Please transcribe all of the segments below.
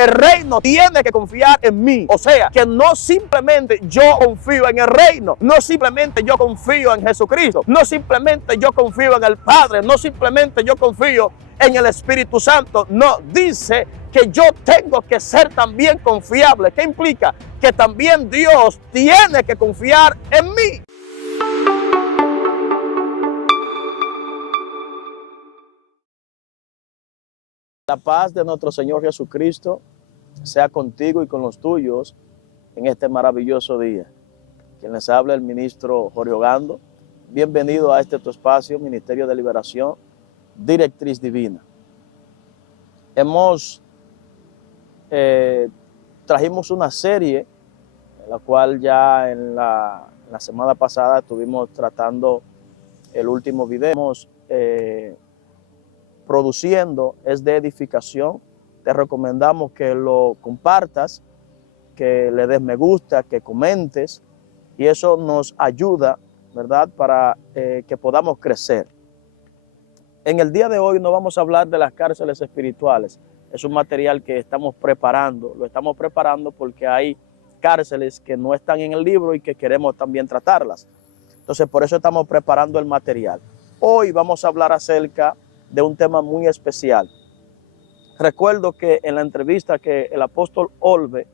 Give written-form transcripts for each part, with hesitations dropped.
El reino tiene que confiar en mí. O sea, que no simplemente yo confío en el reino, no simplemente yo confío en Jesucristo, no simplemente yo confío en el Padre, no simplemente yo confío en el Espíritu Santo. No, dice que yo tengo que ser también confiable. ¿Qué implica? Que también Dios tiene que confiar en mí. La paz de nuestro Señor Jesucristo sea contigo y con los tuyos en este maravilloso día. Quien les habla, el ministro Jorge Ogando. Bienvenido a este tu espacio, Ministerio de Liberación, Directriz Divina. Trajimos una serie, la cual ya en la semana pasada estuvimos tratando el último video. Produciendo, es de edificación. Te recomendamos que lo compartas, que le des me gusta, que comentes, y eso nos ayuda, ¿verdad?, para que podamos crecer. En el día de hoy no vamos a hablar de las cárceles espirituales. Es un material que estamos preparando, lo estamos preparando porque hay cárceles que no están en el libro y que queremos también tratarlas. Entonces, por eso estamos preparando el material. Hoy vamos a hablar acerca de un tema muy especial. Recuerdo que en la entrevista que el apóstol Olve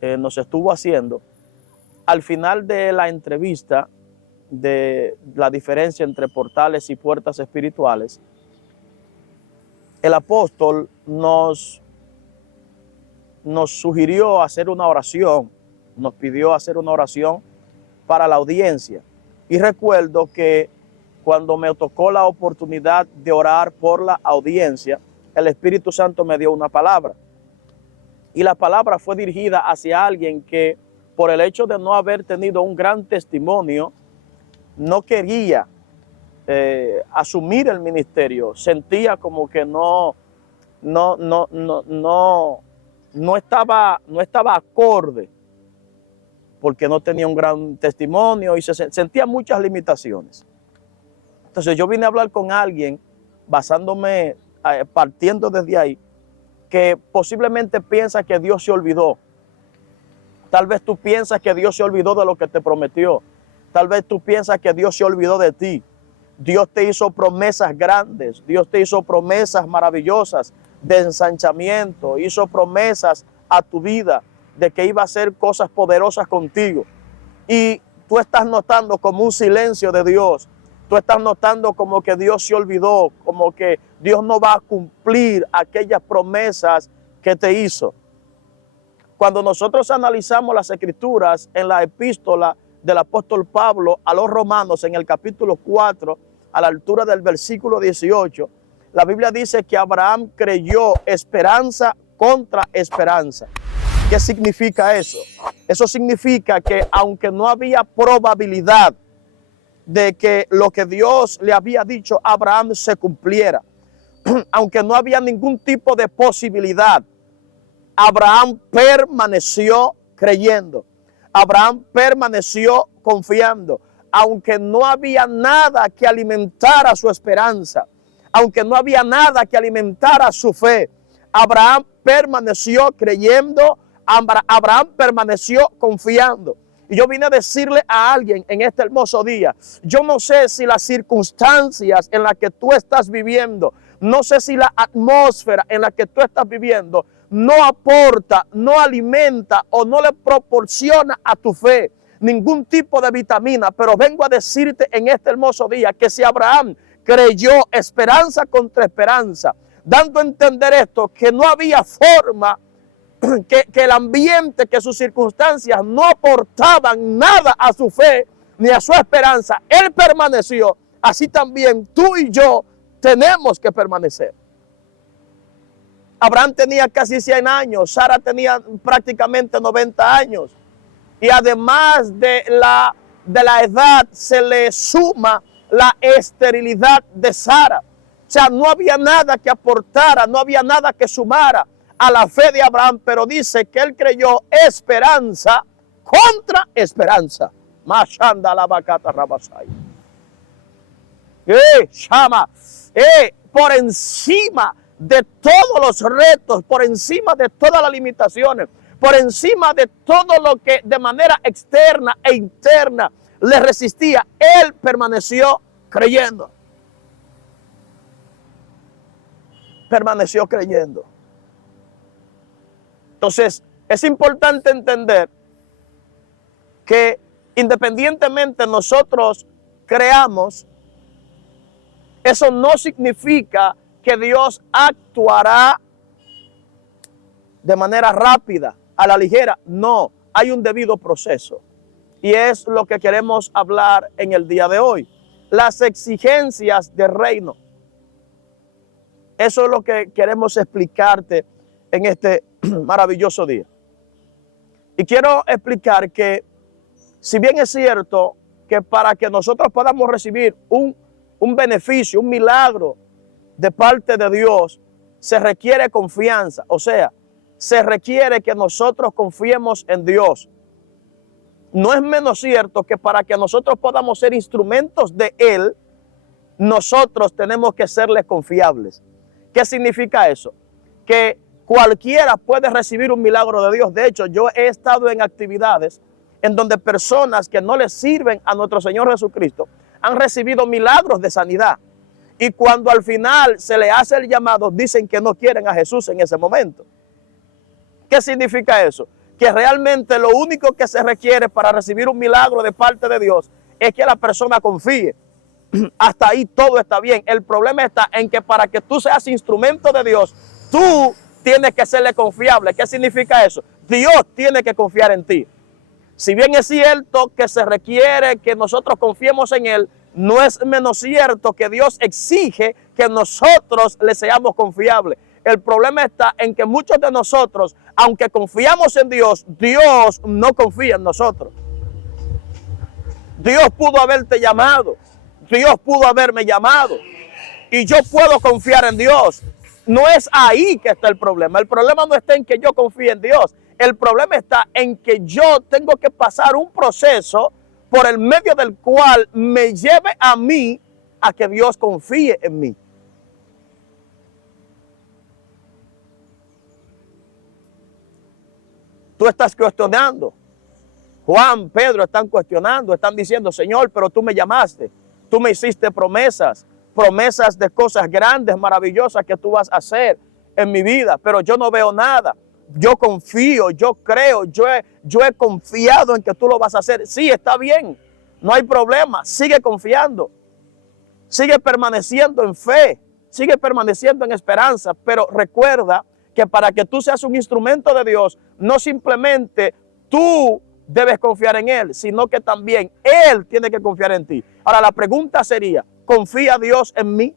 nos estuvo haciendo, al final de la entrevista de la diferencia entre portales y puertas espirituales, el apóstol nos sugirió hacer una oración, nos pidió hacer una oración para la audiencia. Y recuerdo que cuando me tocó la oportunidad de orar por la audiencia, el Espíritu Santo me dio una palabra. Y la palabra fue dirigida hacia alguien que, por el hecho de no haber tenido un gran testimonio, no quería asumir el ministerio. Sentía como que no estaba acorde, porque no tenía un gran testimonio y sentía muchas limitaciones. Entonces yo vine a hablar con alguien basándome, partiendo desde ahí, que posiblemente piensa que Dios se olvidó. Tal vez tú piensas que Dios se olvidó de lo que te prometió. Tal vez tú piensas que Dios se olvidó de ti. Dios te hizo promesas grandes, Dios te hizo promesas maravillosas de ensanchamiento, hizo promesas a tu vida de que iba a hacer cosas poderosas contigo. Y tú estás notando como un silencio de Dios. Tú estás notando como que Dios se olvidó, como que Dios no va a cumplir aquellas promesas que te hizo. Cuando nosotros analizamos las Escrituras en la epístola del apóstol Pablo a los Romanos, en el capítulo 4, a la altura del versículo 18, la Biblia dice que Abraham creyó esperanza contra esperanza. ¿Qué significa eso? Eso significa que aunque no había probabilidad de que lo que Dios le había dicho a Abraham se cumpliera, aunque no había ningún tipo de posibilidad, Abraham permaneció creyendo. Abraham permaneció confiando, aunque no había nada que alimentara su esperanza, aunque no había nada que alimentara su fe. Abraham permaneció creyendo, Abraham permaneció confiando. Y yo vine a decirle a alguien en este hermoso día, yo no sé si las circunstancias en las que tú estás viviendo, no sé si la atmósfera en la que tú estás viviendo no aporta, no alimenta o no le proporciona a tu fe ningún tipo de vitamina, pero vengo a decirte en este hermoso día que si Abraham creyó esperanza contra esperanza, dando a entender esto, que no había forma, que el ambiente, que sus circunstancias no aportaban nada a su fe ni a su esperanza, él permaneció. Así también tú y yo tenemos que permanecer. Abraham tenía casi 100 años, Sara tenía prácticamente 90 años. Y además de la edad se le suma la esterilidad de Sara. O sea, no había nada que aportara, no había nada que sumara a la fe de Abraham, pero dice que él creyó esperanza contra esperanza. Mashanda la bacata rabasai. Shama, por encima de todos los retos, por encima de todas las limitaciones, por encima de todo lo que de manera externa e interna le resistía, él permaneció creyendo. Permaneció creyendo. Entonces, es importante entender que independientemente nosotros creamos, eso no significa que Dios actuará de manera rápida, a la ligera. No, hay un debido proceso. Y es lo que queremos hablar en el día de hoy. Las exigencias del reino. Eso es lo que queremos explicarte en este maravilloso día. Y quiero explicar que, si bien es cierto que para que nosotros podamos recibir un beneficio, un milagro de parte de Dios, se requiere confianza. O sea, se requiere que nosotros confiemos en Dios. No es menos cierto que para que nosotros podamos ser instrumentos de Él, nosotros tenemos que serle confiables. ¿Qué significa eso? Que cualquiera puede recibir un milagro de Dios. De hecho, yo he estado en actividades en donde personas que no les sirven a nuestro Señor Jesucristo han recibido milagros de sanidad. Y cuando al final se le hace el llamado, dicen que no quieren a Jesús en ese momento. ¿Qué significa eso? Que realmente lo único que se requiere para recibir un milagro de parte de Dios es que la persona confíe. Hasta ahí todo está bien. El problema está en que para que tú seas instrumento de Dios, tú tienes que serle confiable. ¿Qué significa eso? Dios tiene que confiar en ti. Si bien es cierto que se requiere que nosotros confiemos en Él, no es menos cierto que Dios exige que nosotros le seamos confiables. El problema está en que muchos de nosotros, aunque confiamos en Dios, Dios no confía en nosotros. Dios pudo haberte llamado. Dios pudo haberme llamado. Y yo puedo confiar en Dios. No es ahí que está el problema. El problema no está en que yo confíe en Dios. El problema está en que yo tengo que pasar un proceso por el medio del cual me lleve a mí a que Dios confíe en mí. Tú estás cuestionando. Juan, Pedro están cuestionando, están diciendo, Señor, pero tú me llamaste. Tú me hiciste promesas de cosas grandes, maravillosas que tú vas a hacer en mi vida, pero yo no veo nada. Yo confío, yo creo, yo he confiado en que tú lo vas a hacer. Sí, está bien, no hay problema, sigue confiando, sigue permaneciendo en fe, sigue permaneciendo en esperanza, pero recuerda que para que tú seas un instrumento de Dios, no simplemente tú debes confiar en Él, sino que también Él tiene que confiar en ti. Ahora la pregunta sería, ¿confía Dios en mí?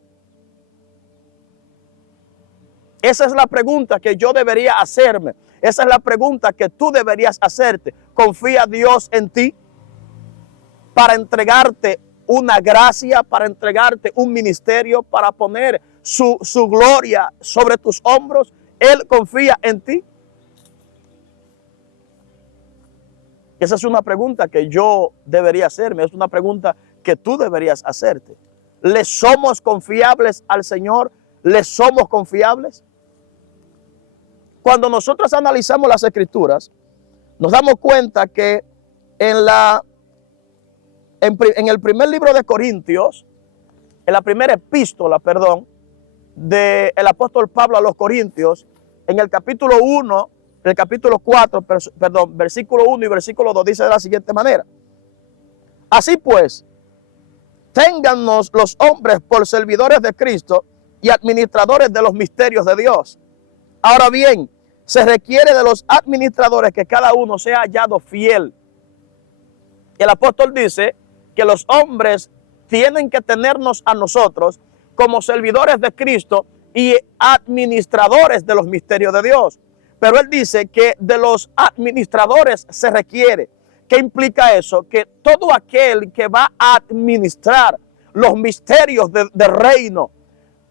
Esa es la pregunta que yo debería hacerme. Esa es la pregunta que tú deberías hacerte. ¿Confía Dios en ti para entregarte una gracia, para entregarte un ministerio, para poner su gloria sobre tus hombros? ¿Él confía en ti? Esa es una pregunta que yo debería hacerme. Es una pregunta que tú deberías hacerte. ¿Le somos confiables al Señor? ¿Le somos confiables? Cuando nosotros analizamos las Escrituras, nos damos cuenta que en el primer libro de Corintios, en la primera epístola, del apóstol Pablo a los Corintios, en el capítulo 1, el capítulo 4, versículo 1 y versículo 2, dice de la siguiente manera. Así pues, téngannos los hombres por servidores de Cristo y administradores de los misterios de Dios. Ahora bien, se requiere de los administradores que cada uno sea hallado fiel. El apóstol dice que los hombres tienen que tenernos a nosotros como servidores de Cristo y administradores de los misterios de Dios. Pero él dice que de los administradores se requiere. ¿Qué implica eso? Que todo aquel que va a administrar los misterios del reino,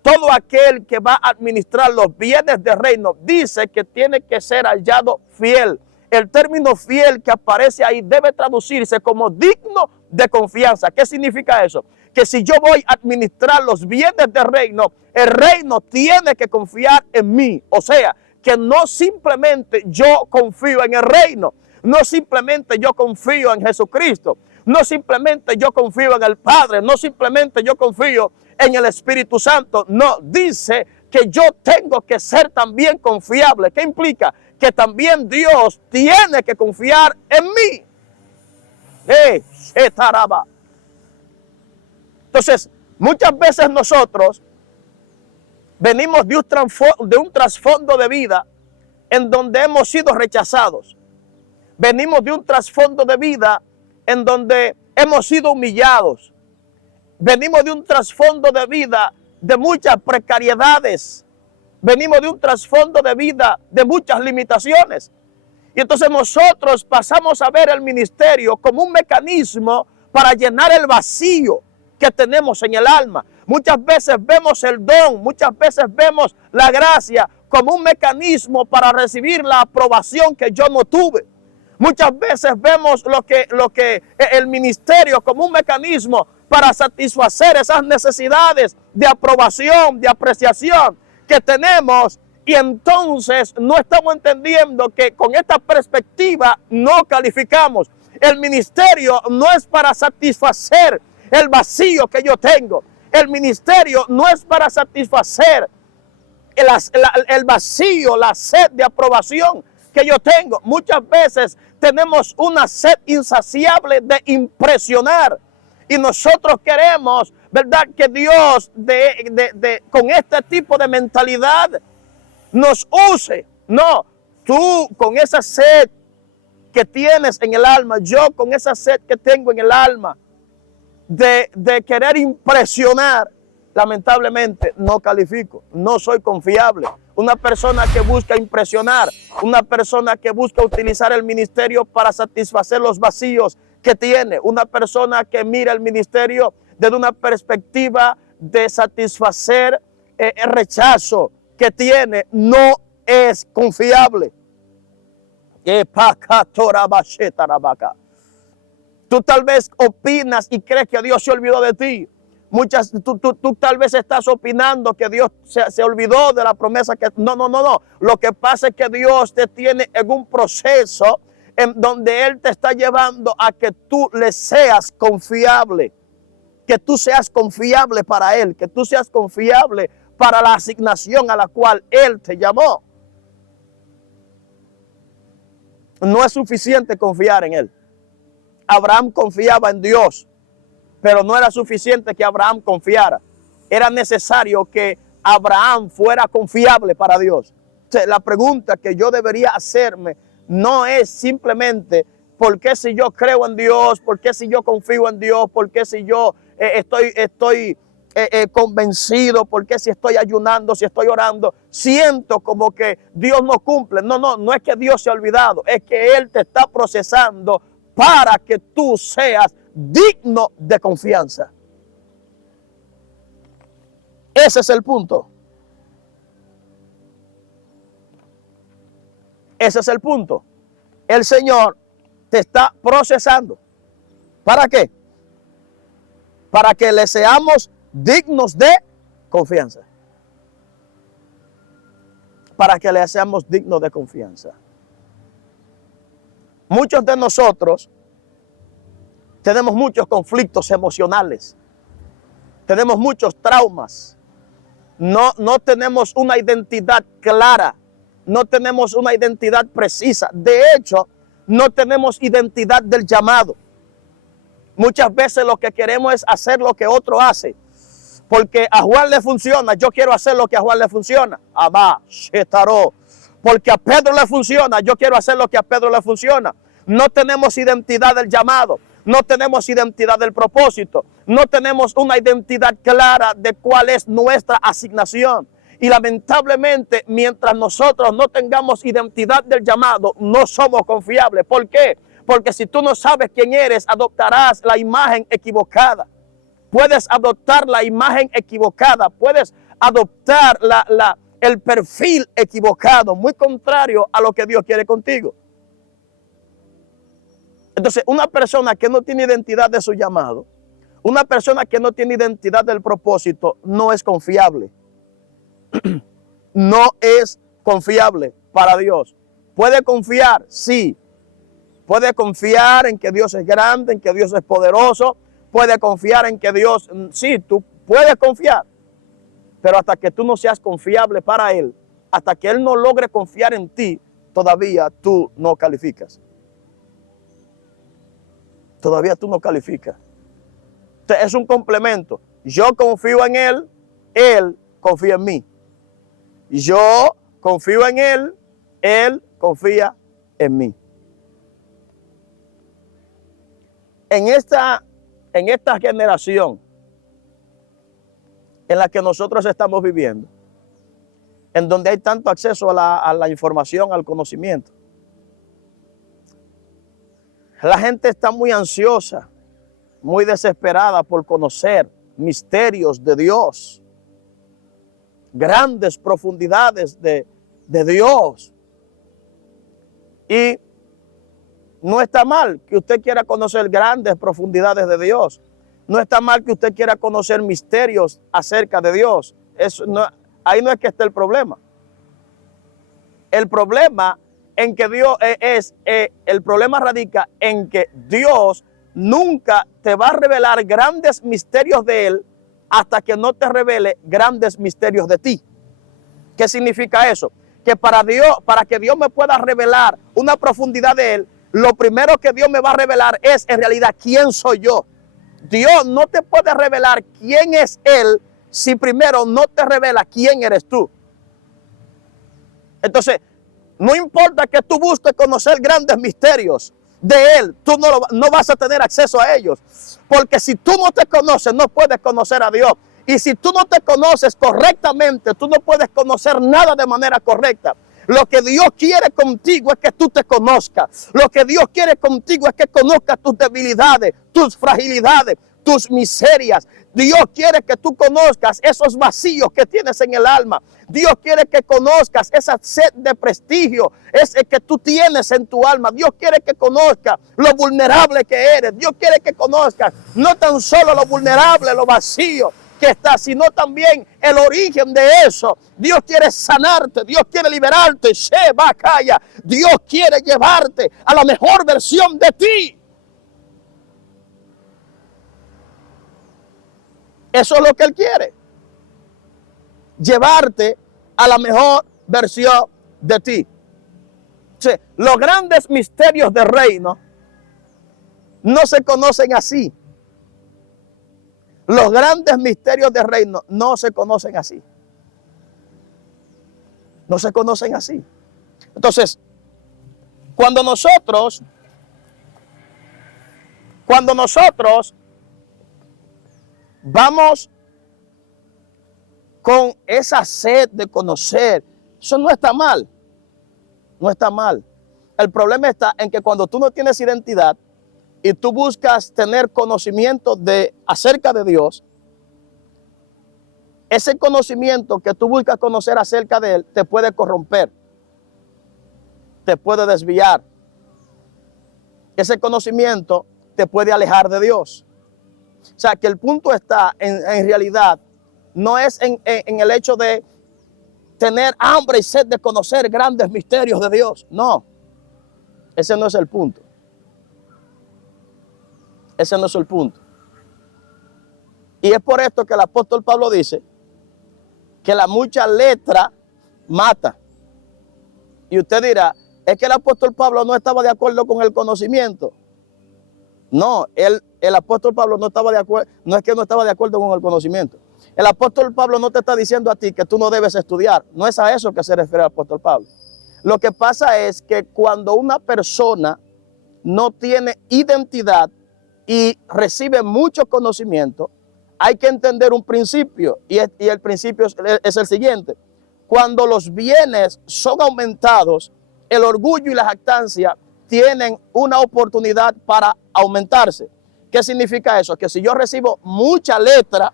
todo aquel que va a administrar los bienes del reino, dice que tiene que ser hallado fiel. El término fiel que aparece ahí debe traducirse como digno de confianza. ¿Qué significa eso? que si yo voy a administrar los bienes del reino, el reino tiene que confiar en mí. O sea, que no simplemente yo confío en el reino, no simplemente yo confío en Jesucristo, no simplemente yo confío en el Padre, no simplemente yo confío en el Espíritu Santo. No, dice que yo tengo que ser también confiable. ¿Qué implica? Que también Dios tiene que confiar en mí. Entonces, muchas veces nosotros venimos de un trasfondo de vida en donde hemos sido rechazados. Venimos de un trasfondo de vida en donde hemos sido humillados. Venimos de un trasfondo de vida de muchas precariedades. Venimos de un trasfondo de vida de muchas limitaciones. Y entonces nosotros pasamos a ver el ministerio como un mecanismo para llenar el vacío que tenemos en el alma. Muchas veces vemos el don, muchas veces vemos la gracia como un mecanismo para recibir la aprobación que yo no tuve. Muchas veces vemos el ministerio como un mecanismo para satisfacer esas necesidades de aprobación, de apreciación que tenemos. Y entonces no estamos entendiendo que con esta perspectiva no calificamos. El ministerio no es para satisfacer el vacío que yo tengo. El ministerio no es para satisfacer el vacío, la sed de aprobación que yo tengo. Muchas veces tenemos una sed insaciable de impresionar. Y nosotros queremos, ¿verdad?, que Dios con este tipo de mentalidad nos use. No, tú con esa sed que tienes en el alma, yo con esa sed que tengo en el alma de querer impresionar, lamentablemente no califico, no soy confiable. Una persona que busca impresionar, una persona que busca utilizar el ministerio para satisfacer los vacíos que tiene, una persona que mira el ministerio desde una perspectiva de satisfacer el rechazo que tiene, no es confiable. Tú tal vez opinas y crees que Dios se olvidó de ti. Tú tal vez estás opinando que Dios se olvidó de la promesa que... No. Lo que pasa es que Dios te tiene en un proceso en donde Él te está llevando a que tú le seas confiable. Que tú seas confiable para Él. Que tú seas confiable para la asignación a la cual Él te llamó. No es suficiente confiar en Él. Abraham confiaba en Dios, pero no era suficiente que Abraham confiara. Era necesario que Abraham fuera confiable para Dios. O sea, la pregunta que yo debería hacerme no es simplemente ¿por qué si yo creo en Dios? ¿Por qué si yo confío en Dios? ¿Por qué si yo estoy convencido? ¿Por qué si estoy ayunando, si estoy orando? Siento como que Dios no cumple. No es que Dios se ha olvidado, es que Él te está procesando para que tú seas digno de confianza. Ese es el punto. Ese es el punto. El Señor te está procesando. ¿Para qué? Para que le seamos dignos de confianza. Para que le seamos dignos de confianza. Muchos de nosotros tenemos muchos conflictos emocionales. Tenemos muchos traumas. No tenemos una identidad clara. No tenemos una identidad precisa. De hecho, no tenemos identidad del llamado. Muchas veces lo que queremos es hacer lo que otro hace. Porque a Juan le funciona, yo quiero hacer lo que a Juan le funciona. Abba, Shetaró. Porque a Pedro le funciona, yo quiero hacer lo que a Pedro le funciona. No tenemos identidad del llamado. No tenemos identidad del propósito. No tenemos una identidad clara de cuál es nuestra asignación. Y lamentablemente, mientras nosotros no tengamos identidad del llamado, no somos confiables. ¿Por qué? Porque si tú no sabes quién eres, adoptarás la imagen equivocada. Puedes adoptar la imagen equivocada. Puedes adoptar el perfil equivocado, muy contrario a lo que Dios quiere contigo. Entonces, una persona que no tiene identidad de su llamado, Una persona que no tiene identidad del propósito no es confiable. No es confiable para Dios. ¿Puede confiar? Sí. Puede confiar en que Dios es grande, en que Dios es poderoso. Puede confiar en que Dios, sí, tú puedes confiar. Pero hasta que tú no seas confiable para Él, hasta que Él no logre confiar en ti, todavía tú no calificas. Todavía tú no calificas. Entonces, es un complemento. Yo confío en Él, Él confía en mí. Yo confío en Él confía en mí. En esta generación en la que nosotros estamos viviendo, en donde hay tanto acceso a la información, al conocimiento, la gente está muy ansiosa, muy desesperada por conocer misterios de Dios, grandes profundidades de Dios. Y no está mal que usted quiera conocer grandes profundidades de Dios. No está mal que usted quiera conocer misterios acerca de Dios. Eso no, ahí no es que esté el problema. El problema en que Dios el problema radica en que Dios nunca te va a revelar grandes misterios de Él hasta que no te revele grandes misterios de ti. ¿Qué significa eso? Que para que Dios me pueda revelar una profundidad de Él, lo primero que Dios me va a revelar es en realidad quién soy yo. Dios no te puede revelar quién es Él si primero no te revela quién eres tú. Entonces, no importa que tú busques conocer grandes misterios de Él, tú no vas a tener acceso a ellos. Porque si tú no te conoces, no puedes conocer a Dios. Y si tú no te conoces correctamente, tú no puedes conocer nada de manera correcta. Lo que Dios quiere contigo es que tú te conozcas. Lo que Dios quiere contigo es que conozcas tus debilidades, tus fragilidades, tus miserias. Dios quiere que tú conozcas esos vacíos que tienes en el alma. Dios quiere que conozcas esa sed de prestigio ese que tú tienes en tu alma. Dios quiere que conozcas lo vulnerable que eres. Dios quiere que conozcas no tan solo lo vulnerable, lo vacío que está, sino también el origen de eso. Dios quiere sanarte, Dios quiere liberarte. Dios quiere llevarte a la mejor versión de ti. Eso es lo que Él quiere. Llevarte a la mejor versión de ti. Sí, los grandes misterios del reino no se conocen así. Los grandes misterios del reino no se conocen así. No se conocen así. Entonces, cuando nosotros vamos con esa sed de conocer, eso no está mal. No está mal. El problema está en que cuando tú no tienes identidad y tú buscas tener conocimiento acerca de Dios, ese conocimiento que tú buscas conocer acerca de Él te puede corromper, te puede desviar. Ese conocimiento te puede alejar de Dios. O sea, que el punto está en realidad, no es en el hecho de tener hambre y sed de conocer grandes misterios de Dios. No, ese no es el punto. Ese no es el punto. Y es por esto que el apóstol Pablo dice que la mucha letra mata. Y usted dirá, es que el apóstol Pablo no estaba de acuerdo con el conocimiento. No, el apóstol Pablo no estaba de acuerdo, no es que no estaba de acuerdo con el conocimiento. El apóstol Pablo no te está diciendo a ti que tú no debes estudiar. No es a eso que se refiere el apóstol Pablo. Lo que pasa es que cuando una persona no tiene identidad y recibe mucho conocimiento, hay que entender un principio, y el principio es el siguiente. Cuando los bienes son aumentados, el orgullo y la jactancia tienen una oportunidad para aumentarse. ¿Qué significa eso? Que si yo recibo mucha letra,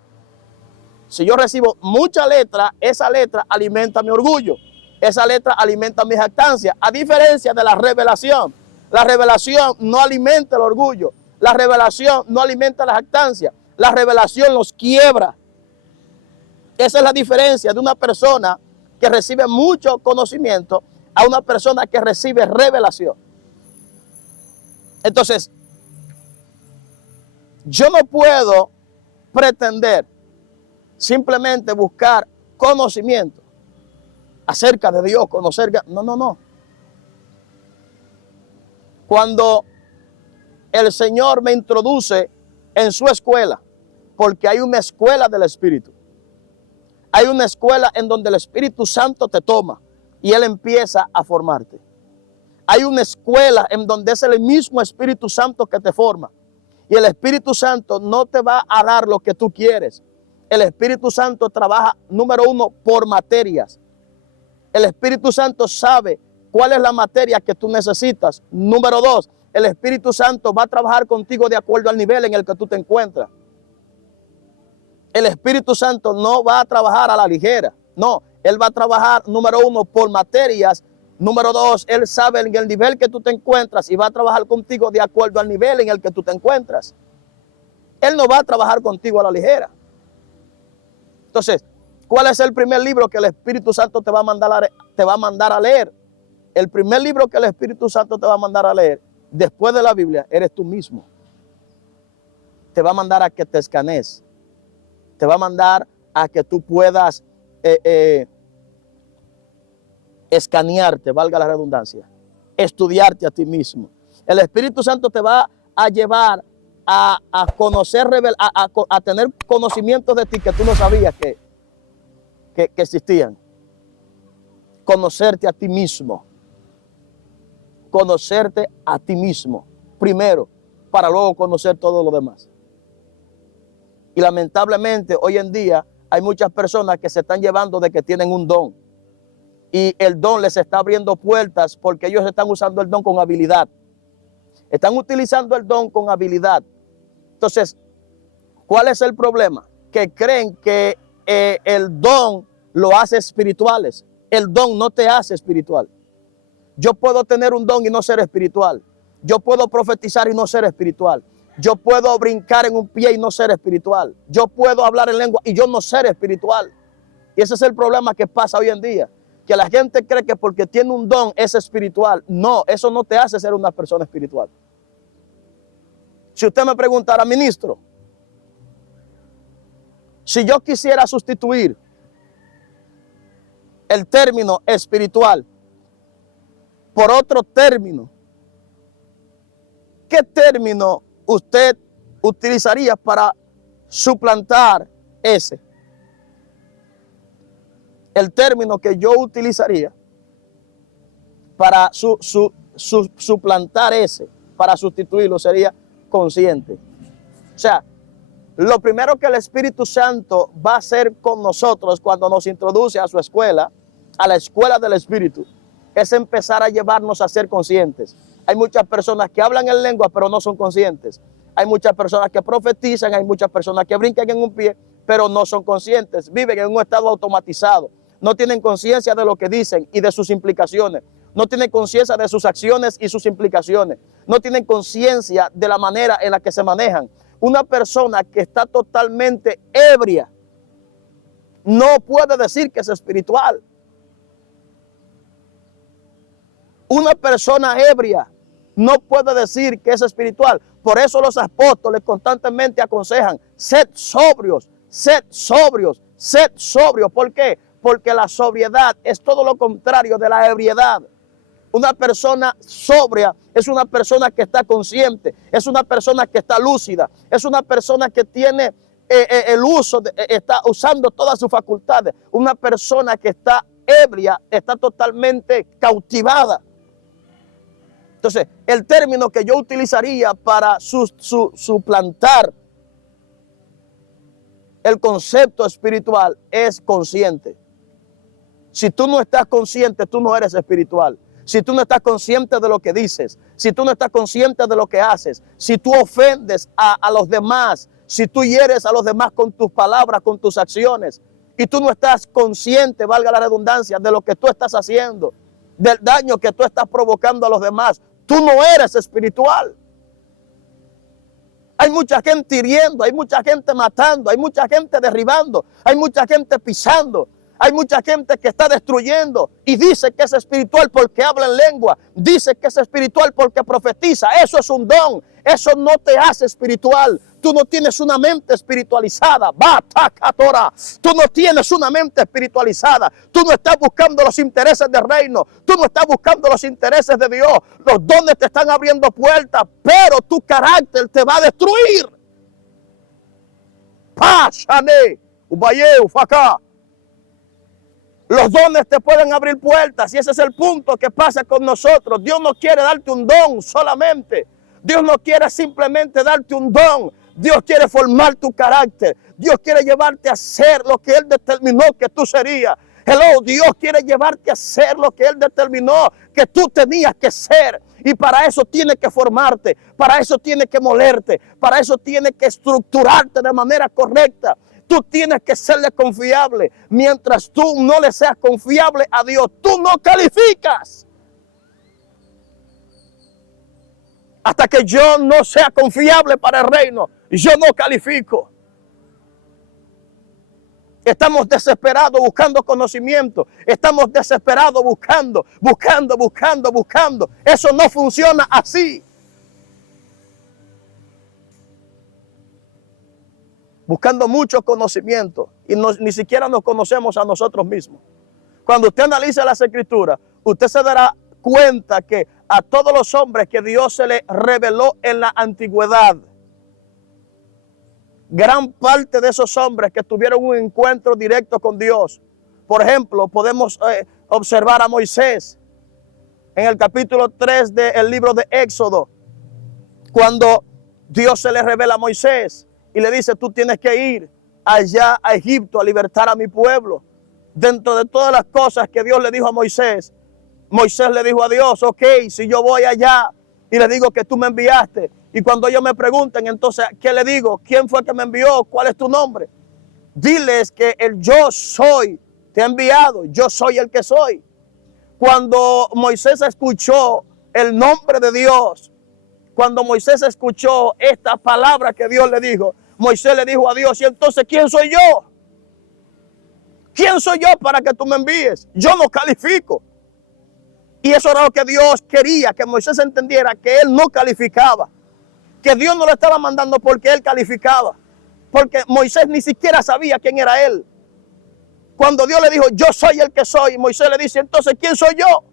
esa letra alimenta mi orgullo, esa letra alimenta mi jactancia, a diferencia de la revelación. La revelación no alimenta el orgullo, la revelación no alimenta la jactancia. La revelación los quiebra. Esa es la diferencia de una persona que recibe mucho conocimiento a una persona que recibe revelación. Entonces, yo no puedo pretender simplemente buscar conocimiento acerca de Dios, conocer. No. Cuando el Señor me introduce en su escuela, porque hay una escuela del Espíritu. Hay una escuela en donde el Espíritu Santo te toma y Él empieza a formarte. Hay una escuela en donde es el mismo Espíritu Santo que te forma. Y el Espíritu Santo no te va a dar lo que tú quieres. El Espíritu Santo trabaja, número uno, por materias. El Espíritu Santo sabe cuál es la materia que tú necesitas. Número dos, el Espíritu Santo va a trabajar contigo de acuerdo al nivel en el que tú te encuentras. El Espíritu Santo no va a trabajar a la ligera. No, Él va a trabajar, número uno, por materias. Número dos, Él sabe en el nivel que tú te encuentras y va a trabajar contigo de acuerdo al nivel en el que tú te encuentras. Él no va a trabajar contigo a la ligera. Entonces, ¿cuál es el primer libro que el Espíritu Santo te va a mandar a leer? El primer libro que el Espíritu Santo te va a mandar a leer, después de la Biblia, eres tú mismo. Te va a mandar a que te escanees. Te va a mandar a que tú puedas escanearte, valga la redundancia, estudiarte a ti mismo. El Espíritu Santo te va a llevar a conocer, a tener conocimientos de ti que tú no sabías que existían. Conocerte a ti mismo. Conocerte a ti mismo primero, para luego conocer todo lo demás. Y lamentablemente hoy en día hay muchas personas que se están llevando de que tienen un don. Y el don les está abriendo puertas porque ellos están usando el don con habilidad. Están utilizando el don con habilidad. Entonces, ¿cuál es el problema? Que creen que el don lo hace espirituales. El don no te hace espiritual. Yo puedo tener un don y no ser espiritual. Yo puedo profetizar y no ser espiritual. Yo puedo brincar en un pie y no ser espiritual. Yo puedo hablar en lengua y yo no ser espiritual. Y ese es el problema que pasa hoy en día. Que la gente cree que porque tiene un don es espiritual. No, eso no te hace ser una persona espiritual. Si usted me preguntara, ministro, si yo quisiera sustituir el término espiritual por otro término, ¿qué término usted utilizaría para suplantar ese? El término que yo utilizaría para suplantar ese, para sustituirlo, sería consciente. O sea, lo primero que el Espíritu Santo va a hacer con nosotros cuando nos introduce a su escuela, a la escuela del Espíritu, es empezar a llevarnos a ser conscientes. Hay muchas personas que hablan en lengua pero no son conscientes. Hay muchas personas que profetizan, hay muchas personas que brincan en un pie pero no son conscientes. Viven en un estado automatizado. No tienen conciencia de lo que dicen y de sus implicaciones. No tienen conciencia de sus acciones y sus implicaciones. No tienen conciencia de la manera en la que se manejan. Una persona que está totalmente ebria no puede decir que es espiritual. Una persona ebria no puede decir que es espiritual. Por eso los apóstoles constantemente aconsejan: sed sobrios, sed sobrios, sed sobrios. ¿Por qué? Porque la sobriedad es todo lo contrario de la ebriedad. Una persona sobria es una persona que está consciente, es una persona que está lúcida, es una persona que tiene está usando todas sus facultades. Una persona que está ebria está totalmente cautivada. Entonces, el término que yo utilizaría para suplantar el concepto espiritual es consciente. Si tú no estás consciente, tú no eres espiritual. Si tú no estás consciente de lo que dices, si tú no estás consciente de lo que haces, si tú ofendes a los demás, si tú hieres a los demás con tus palabras, con tus acciones, y tú no estás consciente, valga la redundancia, de lo que tú estás haciendo, del daño que tú estás provocando a los demás, tú no eres espiritual. Hay mucha gente hiriendo, hay mucha gente matando, hay mucha gente derribando, hay mucha gente pisando, hay mucha gente que está destruyendo y dice que es espiritual porque habla en lengua, dice que es espiritual porque profetiza. Eso es un don, eso no te hace espiritual. Tú no tienes una mente espiritualizada. Tú no tienes una mente espiritualizada. Tú no estás buscando los intereses del reino. Tú no estás buscando los intereses de Dios. Los dones te están abriendo puertas, pero tu carácter te va a destruir. Pashane, ubayeu, facá. Los dones te pueden abrir puertas y ese es el punto que pasa con nosotros. Dios no quiere darte un don solamente. Dios no quiere simplemente darte un don. Dios quiere formar tu carácter. Dios quiere llevarte a ser lo que Él determinó que tú serías. Hello, Dios quiere llevarte a ser lo que Él determinó que tú tenías que ser. Y para eso tiene que formarte, para eso tiene que molerte, para eso tiene que estructurarte de manera correcta. Tú tienes que serle confiable. Mientras tú no le seas confiable a Dios, tú no calificas. Hasta que yo no sea confiable para el reino, yo no califico. Estamos desesperados buscando conocimiento. Estamos desesperados buscando. Eso no funciona así. Buscando mucho conocimiento y ni siquiera nos conocemos a nosotros mismos. Cuando usted analiza las Escrituras, usted se dará cuenta que a todos los hombres que Dios se les reveló en la antigüedad, gran parte de esos hombres que tuvieron un encuentro directo con Dios, por ejemplo, podemos observar a Moisés en el capítulo 3 del libro de Éxodo, cuando Dios se le revela a Moisés y le dice, tú tienes que ir allá a Egipto a libertar a mi pueblo. Dentro de todas las cosas que Dios le dijo a Moisés, Moisés le dijo a Dios, ok, si yo voy allá y le digo que tú me enviaste, y cuando ellos me pregunten, entonces, ¿qué le digo? ¿Quién fue que me envió? ¿Cuál es tu nombre? Diles que el yo soy te ha enviado, yo soy el que soy. Cuando Moisés escuchó el nombre de Dios, cuando Moisés escuchó esta palabra que Dios le dijo, Moisés le dijo a Dios, y entonces, ¿quién soy yo? ¿Quién soy yo para que tú me envíes? Yo no califico. Y eso era lo que Dios quería, que Moisés entendiera, que él no calificaba. Que Dios no lo estaba mandando porque él calificaba. Porque Moisés ni siquiera sabía quién era él. Cuando Dios le dijo, yo soy el que soy, Moisés le dice, entonces, ¿quién soy yo?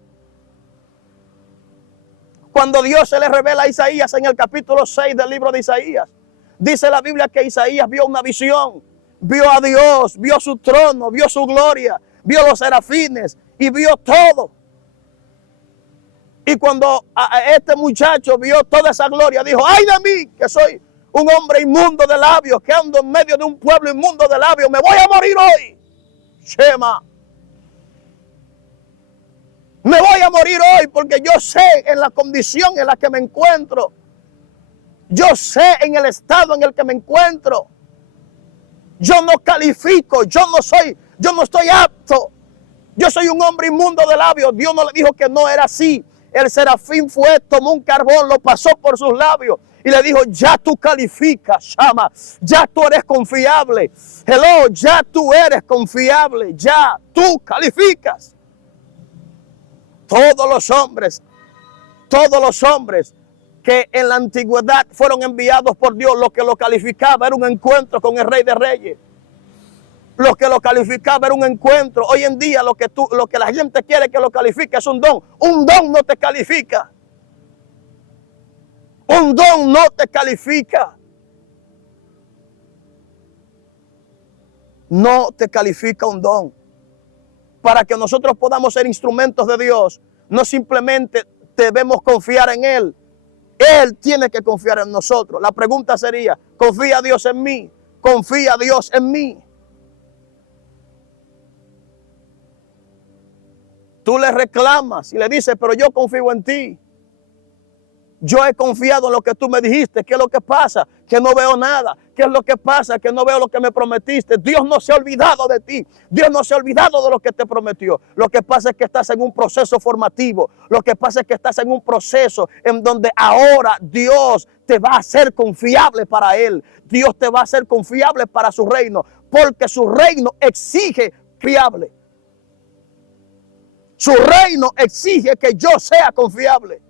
Cuando Dios se le revela a Isaías en el capítulo 6 del libro de Isaías, dice la Biblia que Isaías vio una visión, vio a Dios, vio su trono, vio su gloria, vio los serafines y vio todo. Y cuando a este muchacho vio toda esa gloria, dijo, ¡ay de mí, que soy un hombre inmundo de labios, que ando en medio de un pueblo inmundo de labios, me voy a morir hoy! Shema. Me voy a morir hoy porque yo sé en la condición en la que me encuentro. Yo sé en el estado en el que me encuentro. Yo no califico, yo no estoy apto. Yo soy un hombre inmundo de labios. Dios no le dijo que no era así. El serafín fue, tomó un carbón, lo pasó por sus labios y le dijo, ya tú calificas, Shama, ya tú eres confiable. Hello, ya tú eres confiable, ya tú calificas. Todos los hombres que en la antigüedad fueron enviados por Dios, lo que lo calificaba era un encuentro con el Rey de Reyes. Lo que lo calificaba era un encuentro. Hoy en día lo que la gente quiere que lo califique es un don. Un don no te califica. Un don no te califica. No te califica un don. Para que nosotros podamos ser instrumentos de Dios, no simplemente debemos confiar en Él. Él tiene que confiar en nosotros. La pregunta sería, ¿confía Dios en mí? ¿Confía Dios en mí? Tú le reclamas y le dices, pero yo confío en ti. Yo he confiado en lo que tú me dijiste. ¿Qué es lo que pasa? Que no veo nada. ¿Qué es lo que pasa? Que no veo lo que me prometiste. Dios no se ha olvidado de ti. Dios no se ha olvidado de lo que te prometió. Lo que pasa es que estás en un proceso formativo. Lo que pasa es que estás en un proceso en donde ahora Dios te va a hacer confiable para Él. Dios te va a hacer confiable para su reino. Porque su reino exige fiable. Su reino exige que yo sea confiable.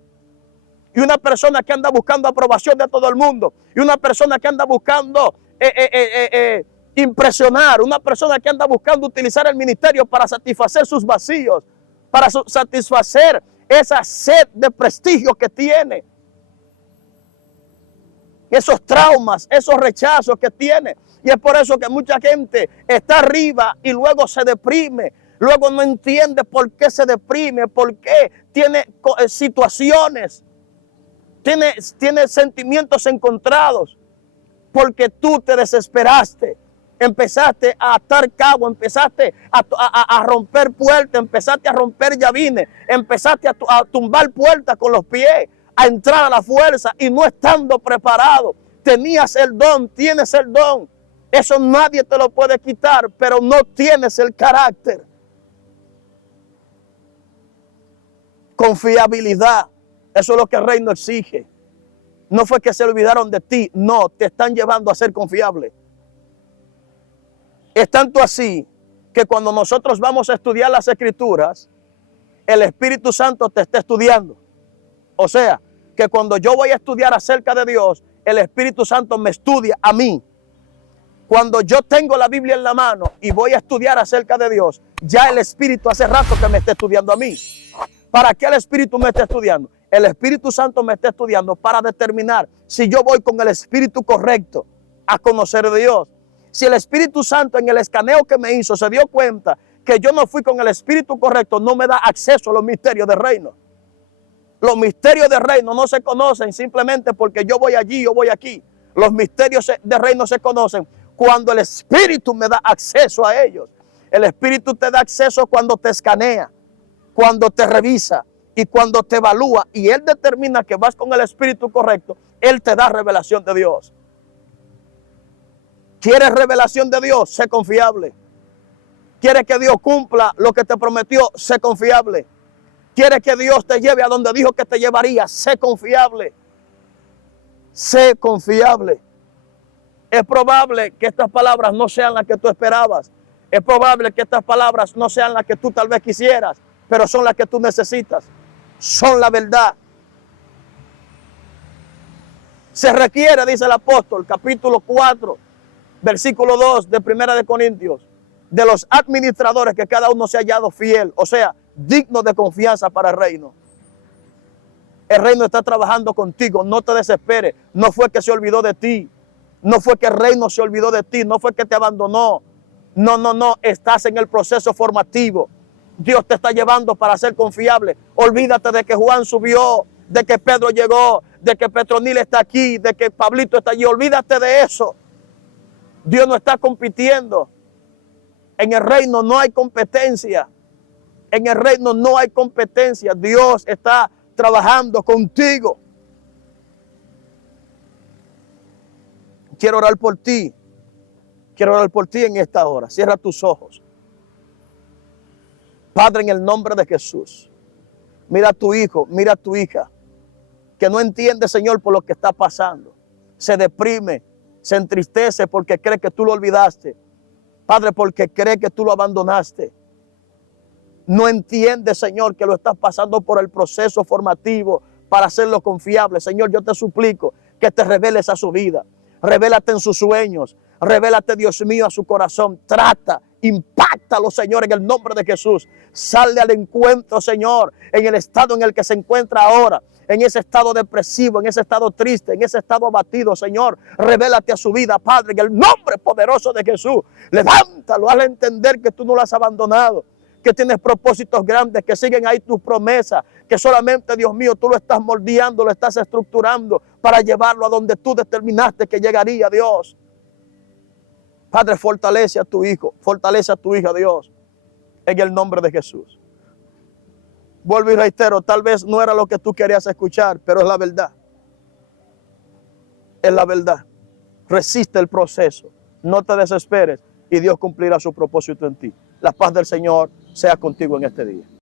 Y una persona que anda buscando aprobación de todo el mundo. Y una persona que anda buscando impresionar. Una persona que anda buscando utilizar el ministerio para satisfacer sus vacíos. Para satisfacer esa sed de prestigio que tiene. Esos traumas, esos rechazos que tiene. Y es por eso que mucha gente está arriba y luego se deprime. Luego no entiende por qué se deprime. Por qué tiene situaciones. Tiene sentimientos encontrados porque tú te desesperaste, empezaste a atar cabo, empezaste a romper puertas, empezaste a romper llavines, empezaste a tumbar puertas con los pies, a entrar a la fuerza y no estando preparado. Tenías el don, tienes el don, eso nadie te lo puede quitar, pero no tienes el carácter. Confiabilidad. Eso es lo que el reino exige. No fue que se olvidaron de ti. No, te están llevando a ser confiable. Es tanto así que cuando nosotros vamos a estudiar las Escrituras, el Espíritu Santo te está estudiando. O sea, que cuando yo voy a estudiar acerca de Dios, el Espíritu Santo me estudia a mí. Cuando yo tengo la Biblia en la mano y voy a estudiar acerca de Dios, ya el Espíritu hace rato que me está estudiando a mí. ¿Para qué el Espíritu me está estudiando? El Espíritu Santo me está estudiando para determinar si yo voy con el Espíritu correcto a conocer a Dios. Si el Espíritu Santo en el escaneo que me hizo se dio cuenta que yo no fui con el Espíritu correcto, no me da acceso a los misterios del reino. Los misterios del reino no se conocen simplemente porque yo voy allí, yo voy aquí. Los misterios del reino se conocen cuando el Espíritu me da acceso a ellos. El Espíritu te da acceso cuando te escanea, cuando te revisa y cuando te evalúa y Él determina que vas con el Espíritu correcto. Él te da revelación de Dios. ¿Quieres revelación de Dios? Sé confiable. ¿Quieres que Dios cumpla lo que te prometió? Sé confiable. ¿Quieres que Dios te lleve a donde dijo que te llevaría? Sé confiable. Sé confiable. Es probable que estas palabras no sean las que tú esperabas. Es probable que estas palabras no sean las que tú tal vez quisieras, pero son las que tú necesitas. Son la verdad. Se requiere, dice el apóstol, capítulo 4, versículo 2 de 1 de Corintios, de los administradores que cada uno se ha hallado fiel, o sea, digno de confianza para el reino. El reino está trabajando contigo, no te desesperes. No fue que se olvidó de ti, no fue que el reino se olvidó de ti, no fue que te abandonó. No, estás en el proceso formativo. Dios te está llevando para ser confiable. Olvídate de que Juan subió, de que Pedro llegó, de que Petronil está aquí, de que Pablito está allí. Olvídate de eso. Dios no está compitiendo. En el reino no hay competencia. En el reino no hay competencia. Dios está trabajando contigo. Quiero orar por ti. Quiero orar por ti en esta hora. Cierra tus ojos. Padre, en el nombre de Jesús, mira a tu hijo, mira a tu hija, que no entiende, Señor, por lo que está pasando. Se deprime, se entristece porque cree que tú lo olvidaste. Padre, porque cree que tú lo abandonaste. No entiende, Señor, que lo estás pasando por el proceso formativo para hacerlo confiable. Señor, yo te suplico que te reveles a su vida. Revélate en sus sueños. Revélate, Dios mío, a su corazón. Trata, impáctalo, Señor, en el nombre de Jesús. Sale al encuentro, Señor, en el estado en el que se encuentra ahora. En ese estado depresivo, en ese estado triste, en ese estado abatido, Señor. Revélate a su vida, Padre, en el nombre poderoso de Jesús. Levántalo, hazle entender que tú no lo has abandonado, que tienes propósitos grandes, que siguen ahí tus promesas, que solamente, Dios mío, tú lo estás moldeando, lo estás estructurando para llevarlo a donde tú determinaste que llegaría, Dios. Padre, fortalece a tu hijo, fortalece a tu hija, Dios, en el nombre de Jesús. Vuelvo y reitero, tal vez no era lo que tú querías escuchar, pero es la verdad. es la verdad. Resiste el proceso, no te desesperes y Dios cumplirá su propósito en ti. La paz del Señor sea contigo en este día.